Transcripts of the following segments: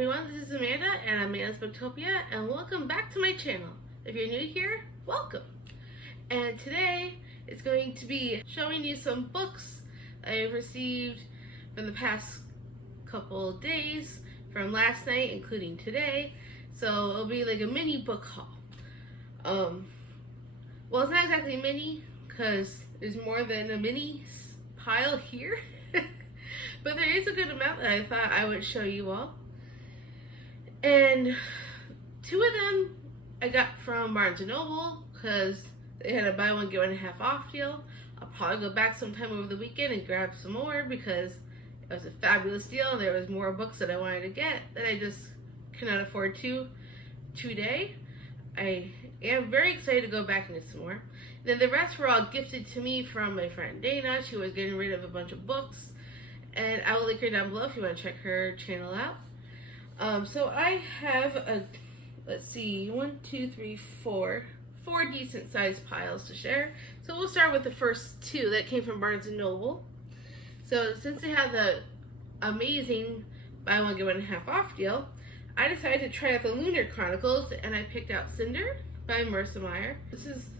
everyone, this is Amanda and Amanda's Booktopia, and welcome back to my channel. If you're new here, welcome. And today it's going to be showing you some books I've received from the past couple days, from last night including today. So it'll be like a mini book haul. Well, it's not exactly mini because there's more than a mini pile here. But there is a good amount that I thought I would show you all. And two of them I got from Barnes & Noble because they had a buy one get one half off deal. I'll probably go back sometime over the weekend and grab some more because it was a fabulous deal. There was more books that I wanted to get that I just cannot afford to today. I am very excited to go back and get some more. Then the rest were all gifted to me from my friend Dana. She was getting rid of a bunch of books. And I will link her down below if you want to check her channel out. So I have let's see, 4 decent sized piles to share. So we'll start with the first two that came from Barnes & Noble. So since they had the amazing buy one get one half off deal, I decided to try out the Lunar Chronicles, and I picked out Cinder by Marissa Meyer. This is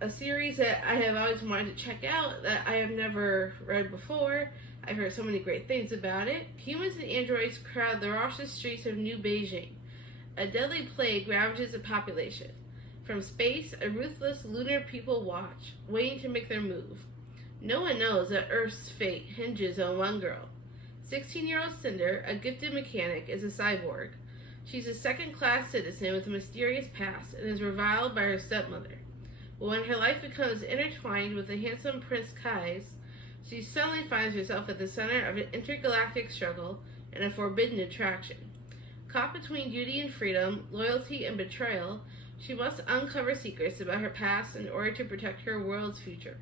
a series that I have always wanted to check out that I have never read before. I've heard so many great things about it. Humans and androids crowd the raucous streets of New Beijing. A deadly plague ravages the population. From space, a ruthless lunar people watch, waiting to make their move. No one knows that Earth's fate hinges on one girl. 16-year-old Cinder, a gifted mechanic, is a cyborg. She's a second-class citizen with a mysterious past and is reviled by her stepmother. But when her life becomes intertwined with the handsome Prince Kai's, she suddenly finds herself at the center of an intergalactic struggle and a forbidden attraction. Caught between duty and freedom, loyalty and betrayal, she must uncover secrets about her past in order to protect her world's future.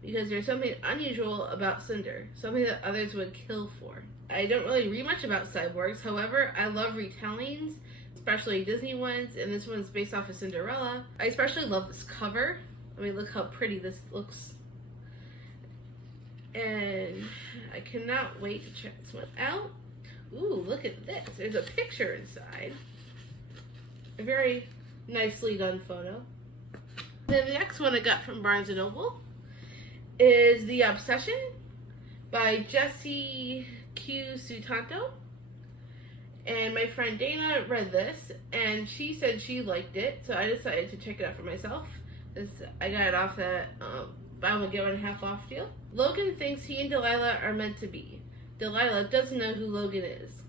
Because there's something unusual about Cinder, something that others would kill for. I don't really read much about cyborgs, however, I love retellings, especially Disney ones, and this one's based off of Cinderella. I especially love this cover. I mean, look how pretty this looks. And I cannot wait to check this one out. Ooh, look at this. There's a picture inside. A very nicely done photo. Then the next one I got from Barnes & Noble is The Obsession by Jessie Q. Sutanto. And my friend Dana read this, and she said she liked it, so I decided to check it out for myself. I got it off that buy one get one half off deal. Logan thinks he and Delilah are meant to be. Delilah doesn't know who Logan is.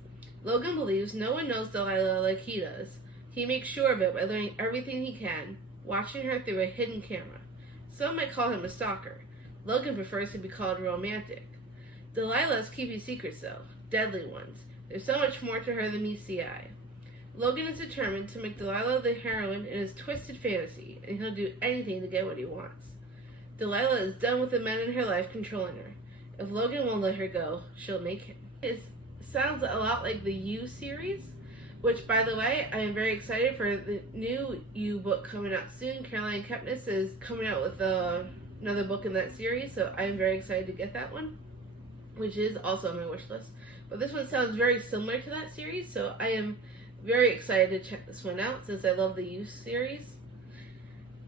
Logan believes no one knows Delilah like he does. He makes sure of it by learning everything he can, watching her through a hidden camera. Some might call him a stalker. Logan prefers to be called romantic. Delilah's keeping secrets though, deadly ones. There's so much more to her than meets the eye. Logan is determined to make Delilah the heroine in his twisted fantasy, and he'll do anything to get what he wants. Delilah is done with the men in her life controlling her. If Logan won't let her go, she'll make him. It sounds a lot like the You series, which, by the way, I am very excited for the new You book coming out soon. Caroline Kepnes is coming out with another book in that series, so I am very excited to get that one, which is also on my wish list. But this one sounds very similar to that series, so I am very excited to check this one out since I love the You series.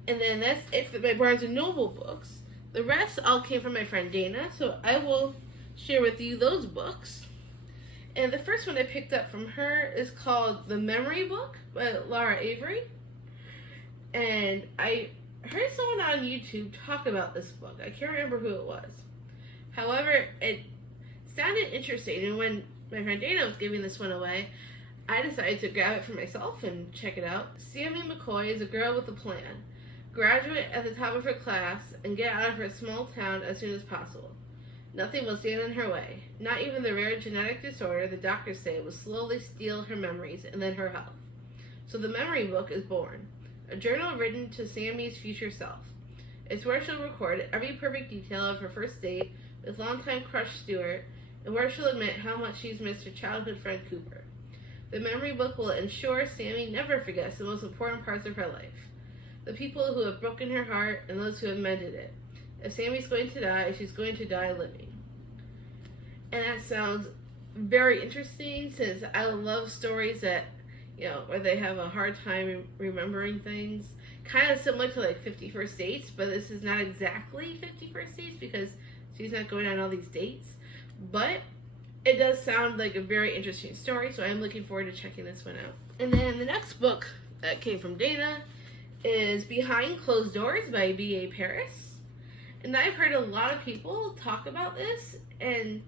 And then that's it for my Barnes & Noble books. The rest all came from my friend Dana, so I will share with you those books. And the first one I picked up from her is called The Memory Book by Laura Avery. And I heard someone on YouTube talk about this book. I can't remember who it was. However, it sounded interesting, and when my friend Dana was giving this one away, I decided to grab it for myself and check it out. Sammy McCoy is a girl with a plan. Graduate at the top of her class and get out of her small town as soon as possible. Nothing will stand in her way. Not even the rare genetic disorder the doctors say will slowly steal her memories and then her health. So the memory book is born. A journal written to Sammy's future self. It's where she'll record every perfect detail of her first date with longtime crush Stuart, and where she'll admit how much she's missed her childhood friend Cooper. The memory book will ensure Sammy never forgets the most important parts of her life. The people who have broken her heart and those who have mended it. If Sammy's going to die, she's going to die living. And that sounds very interesting since I love stories that, where they have a hard time remembering things. Kind of similar to like 50 First Dates, but this is not exactly 50 First Dates because she's not going on all these dates. But it does sound like a very interesting story, so I'm looking forward to checking this one out. And then the next book that came from Dana is Behind Closed Doors by B.A. Paris. And I've heard a lot of people talk about this, and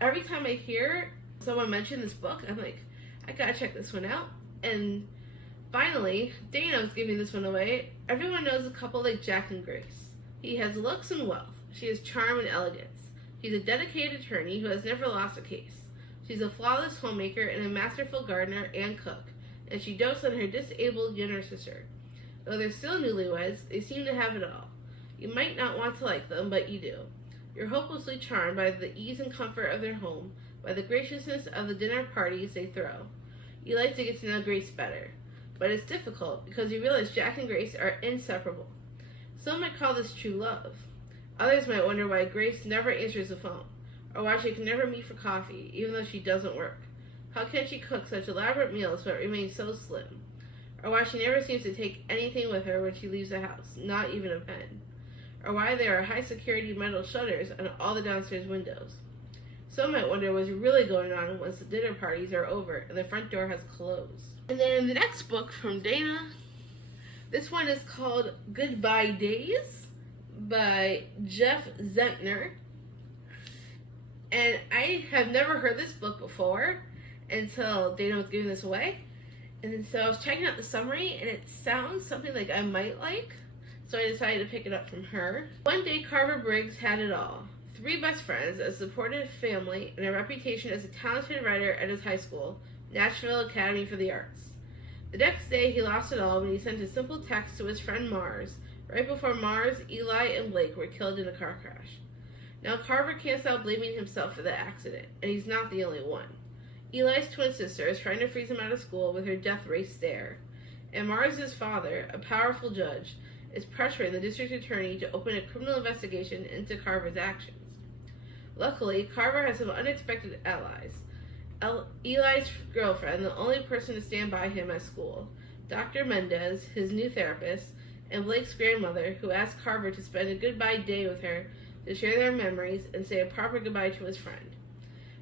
every time I hear someone mention this book, I'm like, I gotta check this one out. And finally, Dana was giving this one away. Everyone knows a couple like Jack and Grace. He has looks and wealth. She has charm and elegance. He's a dedicated attorney who has never lost a case. She's a flawless homemaker and a masterful gardener and cook, and she dotes on her disabled younger sister. Though they're still newlyweds, they seem to have it all. You might not want to like them, but you do. You're hopelessly charmed by the ease and comfort of their home, by the graciousness of the dinner parties they throw. You like to get to know Grace better, but it's difficult because you realize Jack and Grace are inseparable. Some might call this true love. Others might wonder why Grace never answers the phone, or why she can never meet for coffee, even though she doesn't work. How can she cook such elaborate meals but remain so slim? Or why she never seems to take anything with her when she leaves the house, not even a pen. Or why there are high-security metal shutters on all the downstairs windows. Some might wonder what's really going on once the dinner parties are over and the front door has closed. And then the next book from Dana, this one is called Goodbye Days by Jeff Zentner. And I have never heard this book before until Dana was giving this away. And so I was checking out the summary, and it sounds something like I might like. So I decided to pick it up from her. One day, Carver Briggs had it all. 3 best friends, a supportive family, and a reputation as a talented writer at his high school, Nashville Academy for the Arts. The next day, he lost it all when he sent a simple text to his friend Mars, right before Mars, Eli, and Blake were killed in a car crash. Now, Carver can't stop blaming himself for the accident, and he's not the only one. Eli's twin sister is trying to freeze him out of school with her death ray stare, and Mars's father, a powerful judge, is pressuring the district attorney to open a criminal investigation into Carver's actions. Luckily, Carver has some unexpected allies. Eli's girlfriend, the only person to stand by him at school, Dr. Mendez, his new therapist, and Blake's grandmother, who asked Carver to spend a goodbye day with her to share their memories and say a proper goodbye to his friend.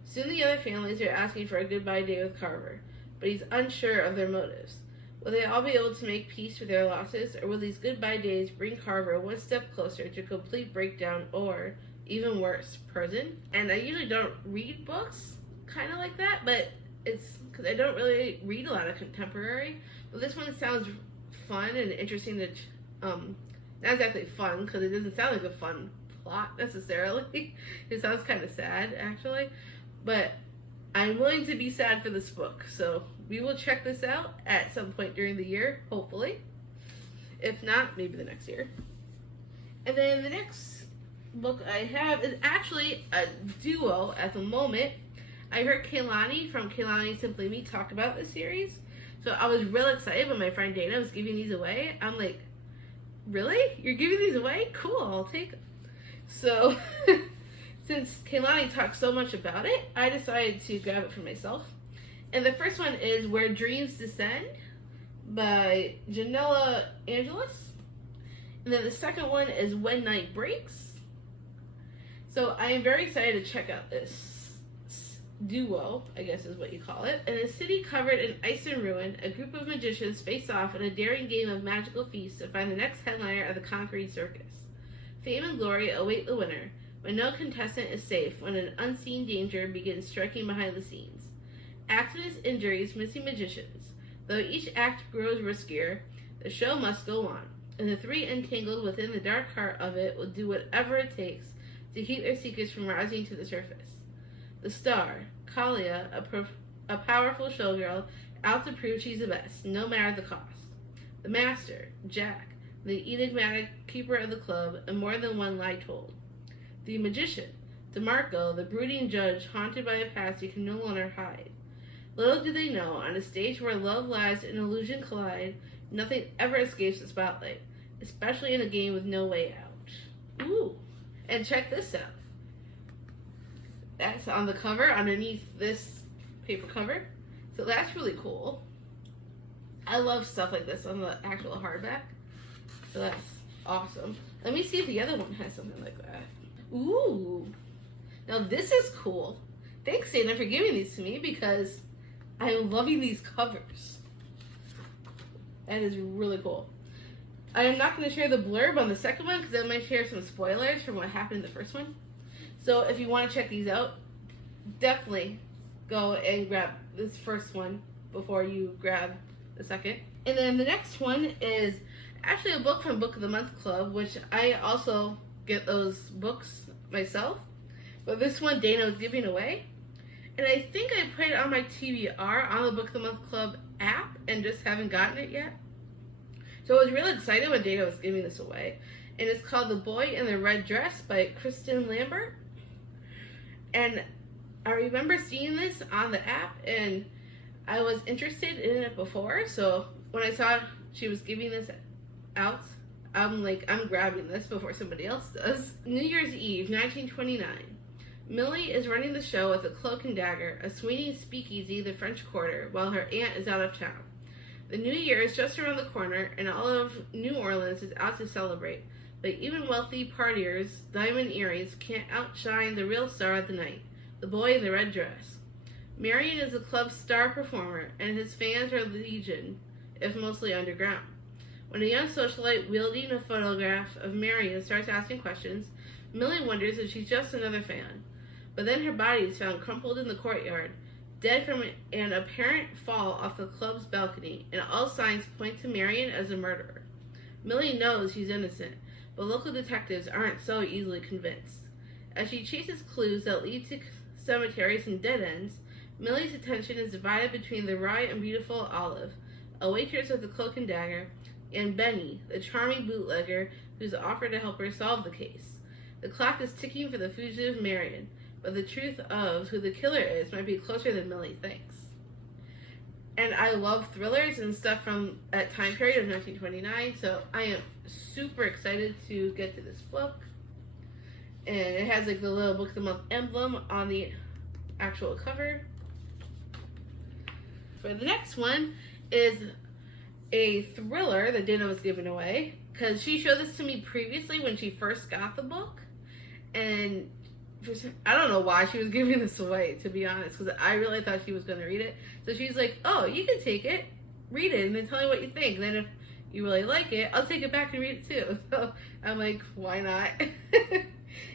Soon the other families are asking for a goodbye day with Carver, but he's unsure of their motives. Will they all be able to make peace with their losses, or will these goodbye days bring Carver one step closer to complete breakdown or, even worse, prison? And I usually don't read books kind of like that, but it's because I don't really read a lot of contemporary. But this one sounds fun and interesting to, not exactly fun, because it doesn't sound like a fun plot necessarily. It sounds kind of sad, actually. But I'm willing to be sad for this book, so we will check this out at some point during the year, hopefully. If not, maybe the next year. And then the next book I have is actually a duo at the moment. I heard Kaylani from Kaylani Simply Me talk about this series, so I was real excited when my friend Dana was giving these away. I'm like, really? You're giving these away? Cool, I'll take them. So, since Kaylani talked so much about it, I decided to grab it for myself. And the first one is Where Dreams Descend by Janella Angelis. And then the second one is When Night Breaks. So I am very excited to check out this duo, I guess is what you call it. In a city covered in ice and ruin, a group of magicians face off in a daring game of magical feasts to find the next headliner of the concrete circus. Fame and glory await the winner, but no contestant is safe when an unseen danger begins striking behind the scenes. Accidents, injuries, missing magicians. Though each act grows riskier, the show must go on, and the 3 entangled within the dark heart of it will do whatever it takes to keep their secrets from rising to the surface. The star, Kalia, a powerful showgirl, out to prove she's the best, no matter the cost. The master, Jack, the enigmatic keeper of the club, and more than one lie told. The magician, DeMarco, the brooding judge haunted by a past he can no longer hide. Little do they know, on a stage where love, lies, and illusion collide, nothing ever escapes the spotlight, especially in a game with no way out. Ooh, and check this out. that's on the cover underneath this paper cover. So that's really cool. I love stuff like this on the actual hardback. So that's awesome. Let me see if the other one has something like that. Ooh. Now this is cool. Thanks, Dana, for giving these to me because I'm loving these covers. That is really cool. I am not going to share the blurb on the second one because I might share some spoilers from what happened in the first one. So if you want to check these out, definitely go and grab this first one before you grab the second. And then the next one is actually a book from Book of the Month Club, which I also get those books myself. But this one Dana was giving away. And I think I put it on my TBR on the Book of the Month Club app and just haven't gotten it yet. So I was really excited when Dana was giving this away. And it's called The Boy in the Red Dress by Kristen Lambert. And I remember seeing this on the app and I was interested in it before. So when I saw she was giving this out, I'm like, I'm grabbing this before somebody else does. New Year's Eve, 1929. Millie is running the show with a cloak and dagger, a swinging speakeasy, the French Quarter, while her aunt is out of town. The new year is just around the corner, and all of New Orleans is out to celebrate. But even wealthy partiers' diamond earrings can't outshine the real star of the night, the boy in the red dress. Marion is the club's star performer, and his fans are legion, if mostly underground. When a young socialite wielding a photograph of Marion starts asking questions, Millie wonders if she's just another fan. But then her body is found crumpled in the courtyard, dead from an apparent fall off the club's balcony, and all signs point to Marion as a murderer. Millie knows she's innocent, but local detectives aren't so easily convinced. As she chases clues that lead to cemeteries and dead ends, Millie's attention is divided between the wry and beautiful Olive, a waitress with the cloak and dagger, and Benny, the charming bootlegger who's offered to help her solve the case. The clock is ticking for the fugitive Marion, but the truth of who the killer is might be closer than Millie thinks. And I love thrillers and stuff from that time period of 1929, so I am super excited to get to this book. And it has like the little Book of the Month emblem on the actual cover. For the next one is a thriller that Dana was giving away, because she showed this to me previously when she first got the book, and I don't know why she was giving this away, to be honest, because I really thought she was going to read it. So she's like, oh, you can take it, read it, and then tell me what you think. And then if you really like it, I'll take it back and read it too. So I'm like, why not?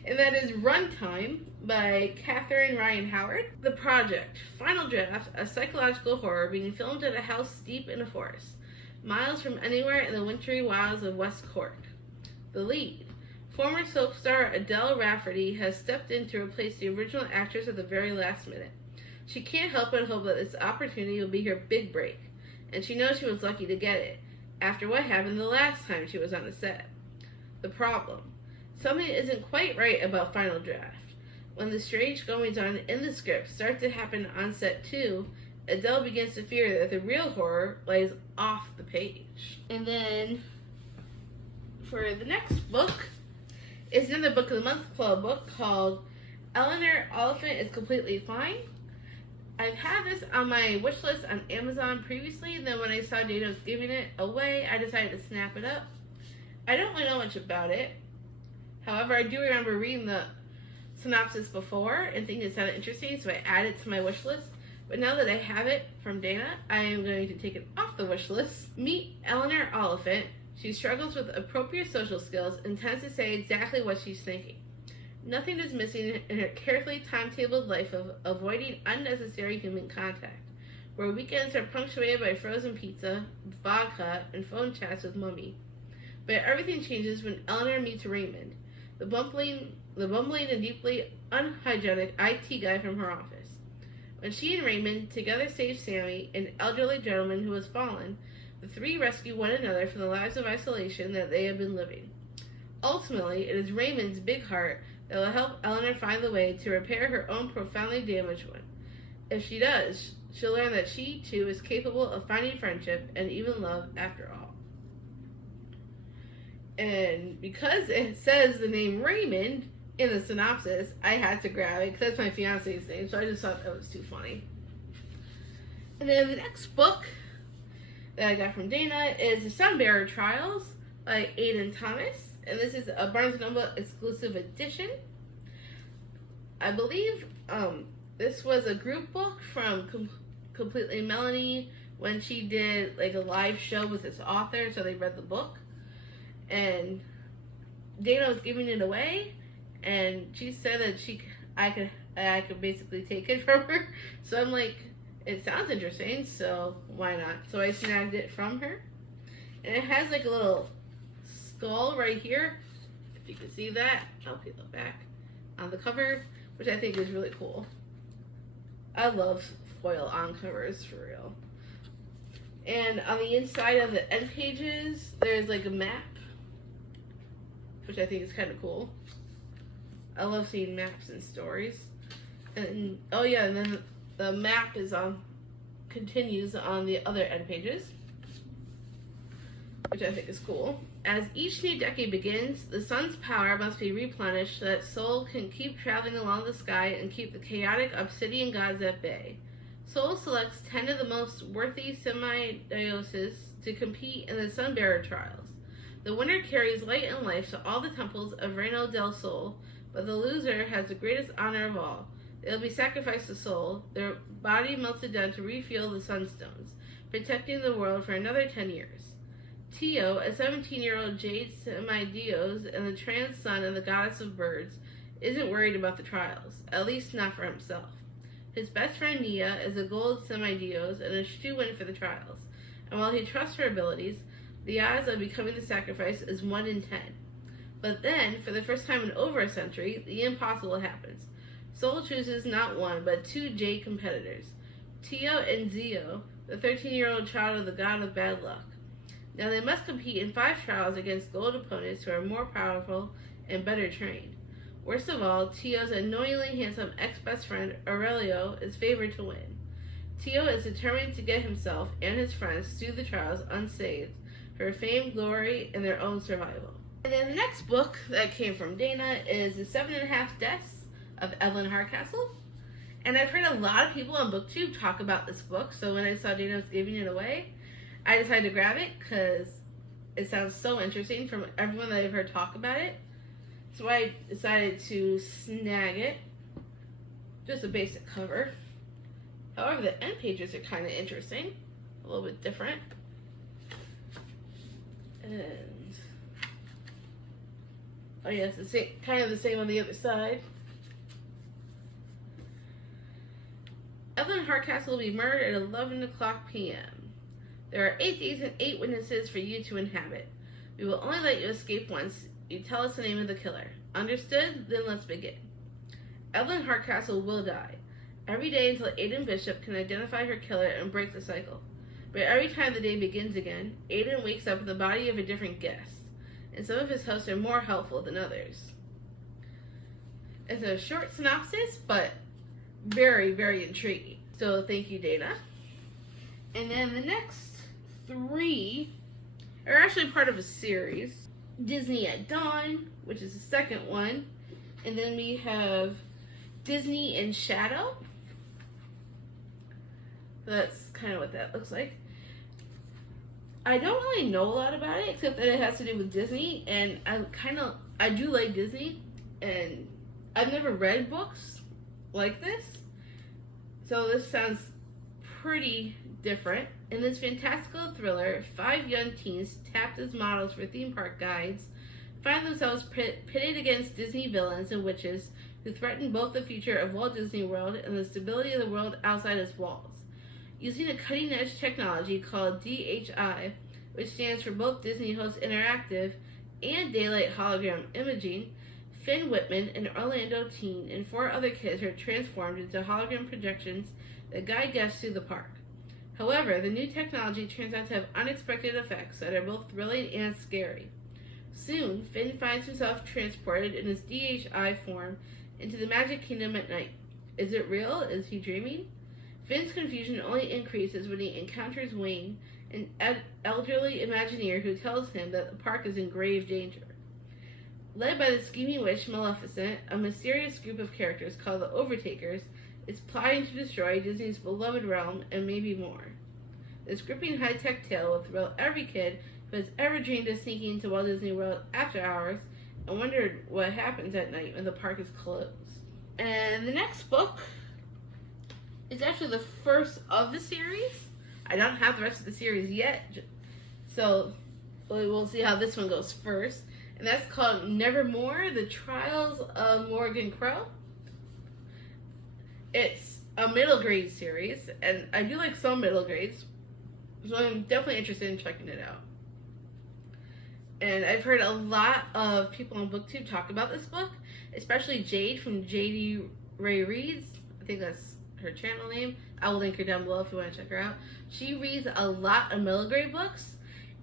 And that is Runtime by Catherine Ryan Howard. The Project, Final Draft, a psychological horror being filmed at a house deep in a forest, miles from anywhere in the wintry wilds of West Cork. The lead, former soap star Adele Rafferty, has stepped in to replace the original actress at the very last minute. She can't help but hope that this opportunity will be her big break, and she knows she was lucky to get it, after what happened the last time she was on the set. The problem, something isn't quite right about Final Draft. When the strange goings-on in the script start to happen on set too, Adele begins to fear that the real horror lies off the page. And then, for the next book, is another Book of the Month Club book called Eleanor Oliphant is Completely Fine. I've had this on my wish list on Amazon previously, and then when I saw Dana was giving it away, I decided to snap it up. I don't really know much about it. However, I do remember reading the synopsis before and thinking it sounded interesting, so I added it to my wish list. But now that I have it from Dana, I am going to take it off the wish list. Meet Eleanor Oliphant. She struggles with appropriate social skills and tends to say exactly what she's thinking. Nothing is missing in her carefully timetabled life of avoiding unnecessary human contact, where weekends are punctuated by frozen pizza, vodka, and phone chats with Mummy. But everything changes when Eleanor meets Raymond, the bumbling and deeply unhygienic IT guy from her office. When she and Raymond together save Sammy, an elderly gentleman who has fallen, the three rescue one another from the lives of isolation that they have been living. Ultimately, it is Raymond's big heart that will help Eleanor find the way to repair her own profoundly damaged one. If she does, she'll learn that she, too, is capable of finding friendship and even love after all. And because it says the name Raymond, in the synopsis, I had to grab it because that's my fiance's name, so I just thought that was too funny. And then the next book that I got from Dana is The Sunbearer Trials by Aiden Thomas, and this is a Barnes & Noble exclusive edition. I believe this was a group book from Completely Melanie when she did like a live show with this author, so they read the book, and Dana was giving it away, and she said that I could basically take it from her. So I'm like, it sounds interesting, so why not? So I snagged it from her, and it has like a little skull right here. If you can see that, I'll peel it back on the cover, which I think is really cool. I love foil on covers for real. And on the inside of the end pages, there's like a map, which I think is kind of cool. I love seeing maps in stories. And oh yeah, and then the map is continues on the other end pages, which I think is cool. As each new decade begins, the sun's power must be replenished so that Sol can keep traveling along the sky and keep the chaotic obsidian gods at bay. Sol selects 10 of the most worthy semidioses to compete in the Sunbearer Trials. The winner carries light and life to all the temples of Reino del Sol, but the loser has the greatest honor of all. They will be sacrificed to Sol, their body melted down to refuel the sunstones, protecting the world for another 10 years. Tio, a 17-year-old jade semidios and the trans son of the goddess of birds, isn't worried about the trials, at least not for himself. His best friend Nia is a gold semidios and a shoo-in for the trials, and while he trusts her abilities, the odds of becoming the sacrifice is 1 in 10. But then, for the first time in over a century, the impossible happens. Sol chooses not 1, but 2 jade competitors, Tio and Zio, the 13-year-old child of the god of bad luck. Now they must compete in 5 trials against gold opponents who are more powerful and better trained. Worst of all, Tio's annoyingly handsome ex-best friend, Aurelio, is favored to win. Tio is determined to get himself and his friends through the trials unsaved for fame, glory, and their own survival. And then the next book that came from Dana is The 7.5 Deaths of Evelyn Hardcastle. And I've heard a lot of people on BookTube talk about this book, so when I saw Dana was giving it away, I decided to grab it because it sounds so interesting from everyone that I've heard talk about it. So I decided to snag it. Just a basic cover. However, the end pages are kind of interesting. A little bit different. And oh yes, it's kind of the same on the other side. Evelyn Hardcastle will be murdered at 11 o'clock p.m. There are 8 days and 8 witnesses for you to inhabit. We will only let you escape once you tell us the name of the killer. Understood? Then let's begin. Evelyn Hardcastle will die. Every day until Aiden Bishop can identify her killer and break the cycle. But every time the day begins again, Aiden wakes up in the body of a different guest. And some of his hosts are more helpful than others. It's a short synopsis, but very, very intriguing. So thank you, Dana. And then the next 3 are actually part of a series. Disney at Dawn, which is the second one. And then we have Disney in Shadow. That's kind of what that looks like. I don't really know a lot about it, except that it has to do with Disney. And I do like Disney. And I've never read books like this. So this sounds pretty different. In this fantastical thriller, 5 young teens, tapped as models for theme park guides, find themselves pitted against Disney villains and witches who threaten both the future of Walt Disney World and the stability of the world outside its walls. Using a cutting-edge technology called DHI, which stands for both Disney Host Interactive and Daylight Hologram Imaging, Finn Whitman, an Orlando teen, and 4 other kids are transformed into hologram projections that guide guests through the park. However, the new technology turns out to have unexpected effects that are both thrilling and scary. Soon, Finn finds himself transported in his DHI form into the Magic Kingdom at night. Is it real? Is he dreaming? Finn's confusion only increases when he encounters Wayne, an elderly Imagineer who tells him that the park is in grave danger. Led by the scheming witch Maleficent, a mysterious group of characters called the Overtakers is plotting to destroy Disney's beloved realm and maybe more. This gripping high-tech tale will thrill every kid who has ever dreamed of sneaking into Walt Disney World after hours and wondered what happens at night when the park is closed. And the next book is actually the first of the series. I don't have the rest of the series yet, so we'll see how this one goes first. And that's called Nevermore, The Trials of Morgan Crow. It's a middle grade series, and I do like some middle grades, so I'm definitely interested in checking it out. And I've heard a lot of people on BookTube talk about this book, especially Jade from JD Ray Reads. I think that's her channel name. I will link her down below if you want to check her out. She reads a lot of middle grade books,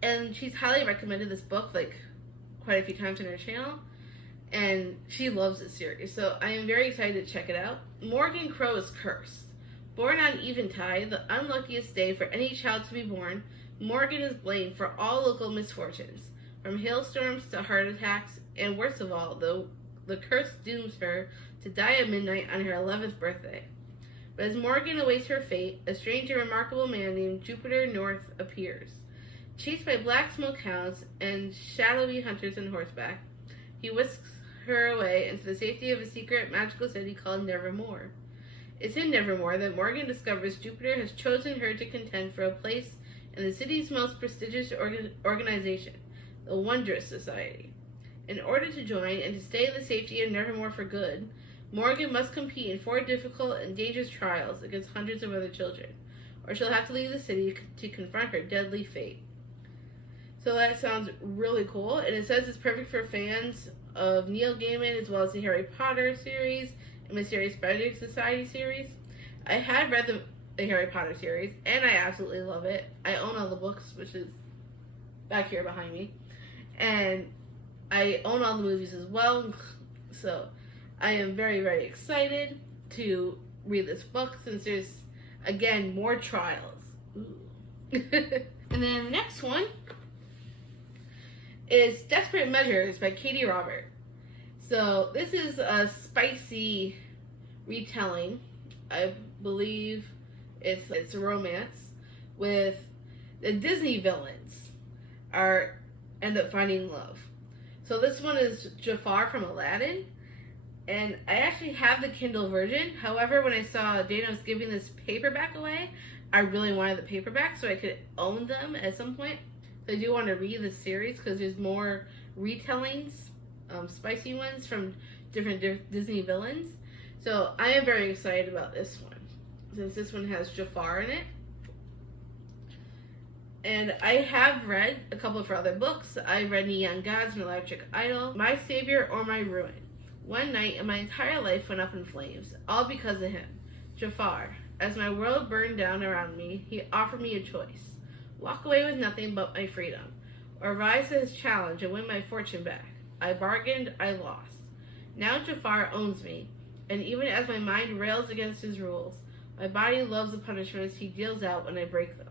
and she's highly recommended this book like quite a few times on her channel, and she loves this series, so I am very excited to check it out. Morgan Crow is cursed. Born on Eventide, the unluckiest day for any child to be born, Morgan is blamed for all local misfortunes, from hailstorms to heart attacks, and worst of all, the curse dooms her to die at midnight on her 11th birthday. But as Morgan awaits her fate, a strange and remarkable man named Jupiter North appears. Chased by black smoke hounds and shadowy hunters on horseback, he whisks her away into the safety of a secret magical city called Nevermore. It's in Nevermore that Morgan discovers Jupiter has chosen her to contend for a place in the city's most prestigious organization, the Wondrous Society. In order to join and to stay in the safety of Nevermore for good, Morgan must compete in 4 difficult and dangerous trials against hundreds of other children, or she'll have to leave the city to confront her deadly fate. So that sounds really cool, and it says it's perfect for fans of Neil Gaiman as well as the Harry Potter series and Mysterious Benedict Society series. I had read the Harry Potter series, and I absolutely love it. I own all the books, which is back here behind me, and I own all the movies as well, so I am very, very excited to read this book since there's, again, more trials. Ooh. And then the next one is Desperate Measures by Katie Robert. So this is a spicy retelling. I believe it's a romance with the Disney villains end up finding love. So this one is Jafar from Aladdin, and I actually have the Kindle version. However, when I saw Dana was giving this paperback away, I really wanted the paperback so I could own them at some point. So I do want to read the series because there's more retellings, spicy ones from different Disney villains. So I am very excited about this one, since this one has Jafar in it. And I have read a couple of her other books. I read Neon Gods and Electric Idol, My Savior or My Ruin. One night and my entire life went up in flames, all because of him, Jafar. As my world burned down around me, he offered me a choice. Walk away with nothing but my freedom, or rise to his challenge and win my fortune back. I bargained, I lost. Now Jafar owns me, and even as my mind rails against his rules, my body loves the punishments he deals out when I break them.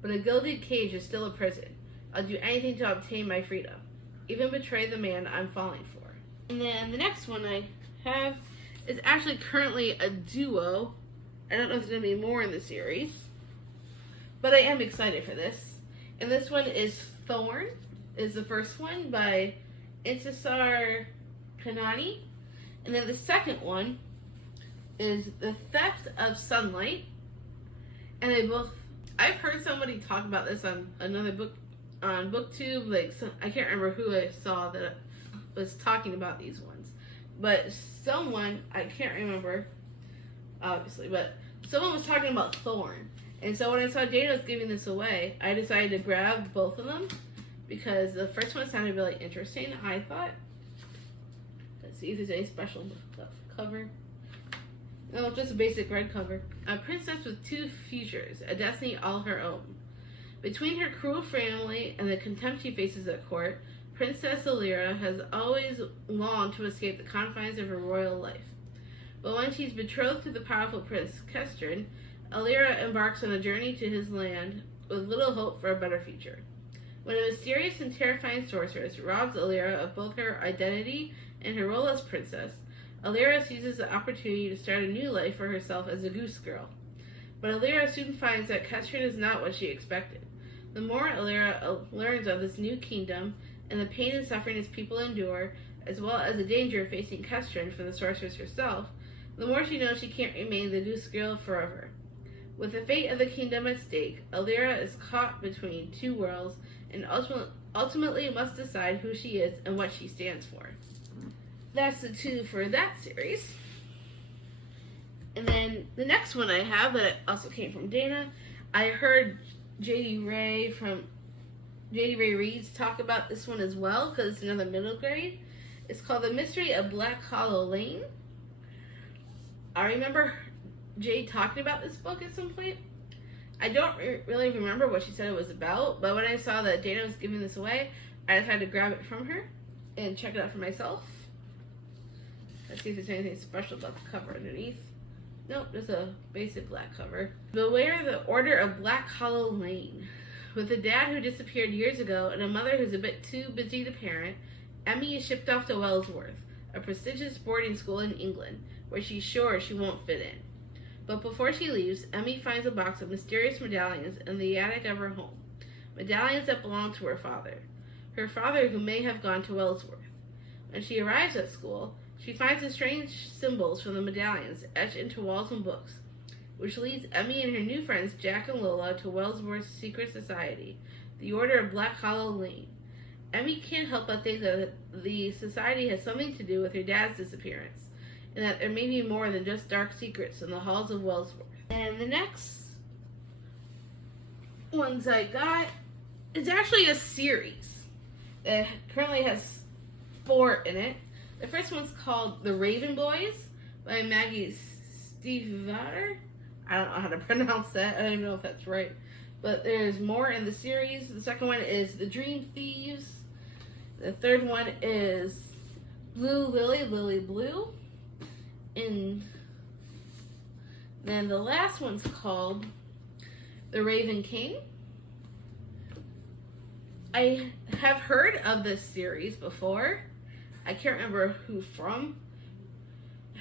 But a gilded cage is still a prison. I'll do anything to obtain my freedom, even betray the man I'm falling for. And then the next one I have is actually currently a duo. I don't know if there's going to be more in the series, but I am excited for this. And this one is Thorn, is the first one by Intisar Kanani. And then the second one is The Theft of Sunlight. And I've heard somebody talk about this on another book, on BookTube. I can't remember who I saw that was talking about these ones. But someone, I can't remember, obviously, but someone was talking about Thorn. And so when I saw Dana was giving this away, I decided to grab both of them because the first one sounded really interesting, I thought. Let's see if there's any special cover. No, just a basic red cover. A princess with 2 futures, a destiny all her own. Between her cruel family and the contempt she faces at court, Princess Alira has always longed to escape the confines of her royal life. But when she's betrothed to the powerful Prince Kestrin, Alira embarks on a journey to his land with little hope for a better future. When a mysterious and terrifying sorceress robs Alira of both her identity and her role as princess, Alira seizes the opportunity to start a new life for herself as a goose girl. But Alira soon finds that Kestrel is not what she expected. The more Alira learns of this new kingdom and the pain and suffering its people endure, as well as the danger facing Kestrel from the sorceress herself, the more she knows she can't remain the goose girl forever. With the fate of the kingdom at stake, Alira is caught between two worlds and ultimately must decide who she is and what she stands for. That's the two for that series. And then the next one I have that also came from Dana, I heard J.D. Ray Reads talk about this one as well because it's another middle grade. It's called The Mystery of Black Hollow Lane. I remember Jay talking about this book at some point. I don't really remember what she said it was about, but when I saw that Dana was giving this away, I decided to grab it from her and check it out for myself. Let's see if there's anything special about the cover underneath. Nope, just a basic black cover. Beware the Order of Black Hollow Lane. With a dad who disappeared years ago and a mother who's a bit too busy to parent, Emmy is shipped off to Wellsworth, a prestigious boarding school in England, where she's sure she won't fit in. But before she leaves, Emmy finds a box of mysterious medallions in the attic of her home. Medallions that belong to her father who may have gone to Wellsworth. When she arrives at school, she finds the strange symbols from the medallions etched into walls and books, which leads Emmy and her new friends Jack and Lola to Wellsworth's secret society, the Order of Black Hollow Lane. Emmy can't help but think that the society has something to do with her dad's disappearance, and that there may be more than just dark secrets in the halls of Wellsworth. And the next ones I got is actually a series that currently has 4 in it. The first one's called The Raven Boys by Maggie Stiefvater. I don't know how to pronounce that. I don't even know if that's right. But there's more in the series. The second one is The Dream Thieves. The third one is Blue Lily, Lily Blue. And then the last one's called The Raven King. I have heard of this series before. I can't remember who from.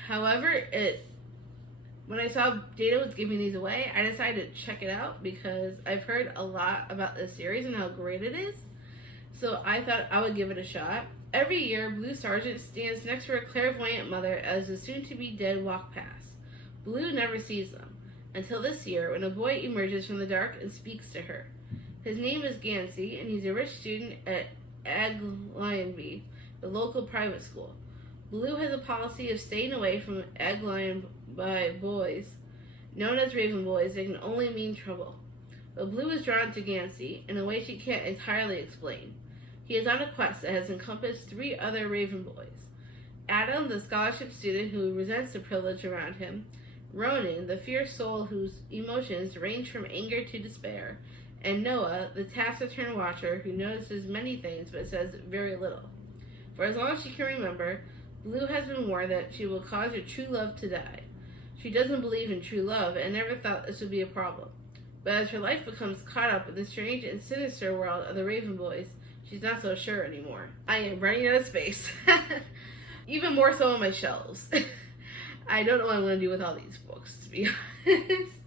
However, when I saw Data was giving these away, I decided to check it out because I've heard a lot about this series and how great it is. So I thought I would give it a shot. Every year, Blue Sergeant stands next to her clairvoyant mother as the soon-to-be-dead walk past. Blue never sees them, until this year when a boy emerges from the dark and speaks to her. His name is Gansey, and he's a rich student at Aglionby, the local private school. Blue has a policy of staying away from Aglionby boys, known as Raven Boys. They can only mean trouble. But Blue is drawn to Gansey in a way she can't entirely explain. He is on a quest that has encompassed 3 other Raven Boys. Adam, the scholarship student who resents the privilege around him, Ronan, the fierce soul whose emotions range from anger to despair, and Noah, the taciturn watcher who notices many things but says very little. For as long as she can remember, Blue has been warned that she will cause her true love to die. She doesn't believe in true love and never thought this would be a problem. But as her life becomes caught up in the strange and sinister world of the Raven Boys, she's not so sure anymore. I am running out of space. Even more so on my shelves. I don't know what I'm going to do with all these books, to be honest.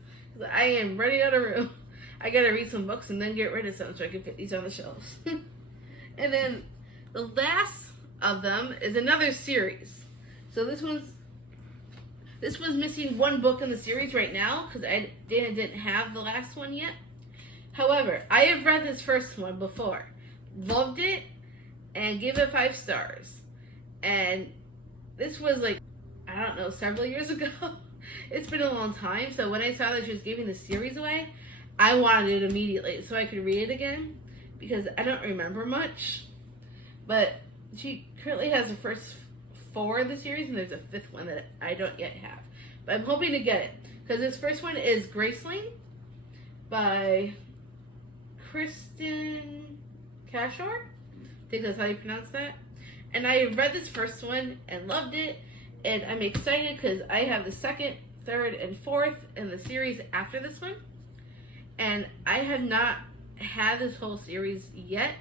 I am running out of room. I gotta read some books and then get rid of some so I can fit these on the shelves. And then the last of them is another series. So this was missing 1 book in the series right now because Dana didn't have the last one yet. However, I have read this first one before, loved it, and gave it 5 stars. And this was like, I don't know, several years ago. It's been a long time, so when I saw that she was giving the series away, I wanted it immediately so I could read it again because I don't remember much. But she currently has the first 4 of the series, and there's a 5th one that I don't yet have. But I'm hoping to get it because this first one is Graceling by Kristen Cashore. I think that's how you pronounce that. And I read this first one and loved it, and I'm excited because I have the 2nd, 3rd, and 4th in the series after this one. And I have not had this whole series yet,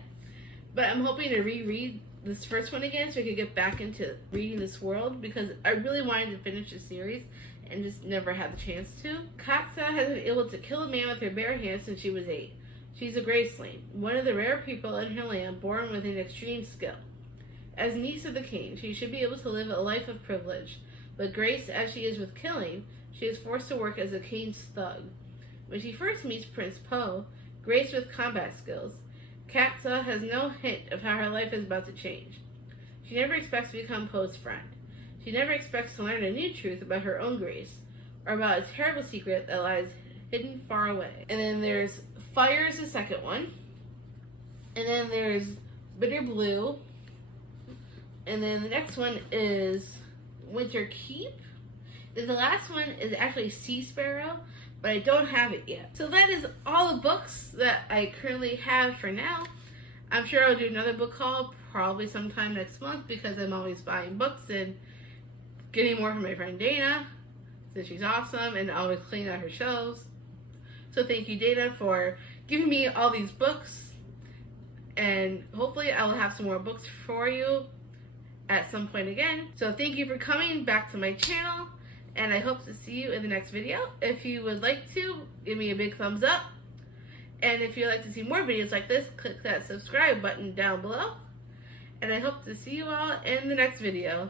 but I'm hoping to reread this first one again so I could get back into reading this world, because I really wanted to finish the series and just never had the chance to. Katsa has been able to kill a man with her bare hands since she was 8. She's a graceling, one of the rare people in her land born with an extreme skill. As niece of the king, she should be able to live a life of privilege, but graced as she is with killing, she is forced to work as a king's thug. When she first meets Prince Po, graced with combat skills, Katsa has no hint of how her life is about to change. She never expects to become Po's friend. She never expects to learn a new truth about her own grace, or about a terrible secret that lies hidden far away. And then there's Fire is the second one. And then there's Bitter Blue. And then the next one is Winter Keep. Then the last one is actually Sea Sparrow, but I don't have it yet. So that is all the books that I currently have for now. I'm sure I'll do another book haul probably sometime next month, because I'm always buying books and getting more from my friend Dana, since she's awesome and always cleaning out her shelves. So thank you, Dana, for giving me all these books, and hopefully I will have some more books for you at some point again. So thank you for coming back to my channel, and I hope to see you in the next video. If you would like to, give me a big thumbs up. And if you'd like to see more videos like this, click that subscribe button down below. And I hope to see you all in the next video.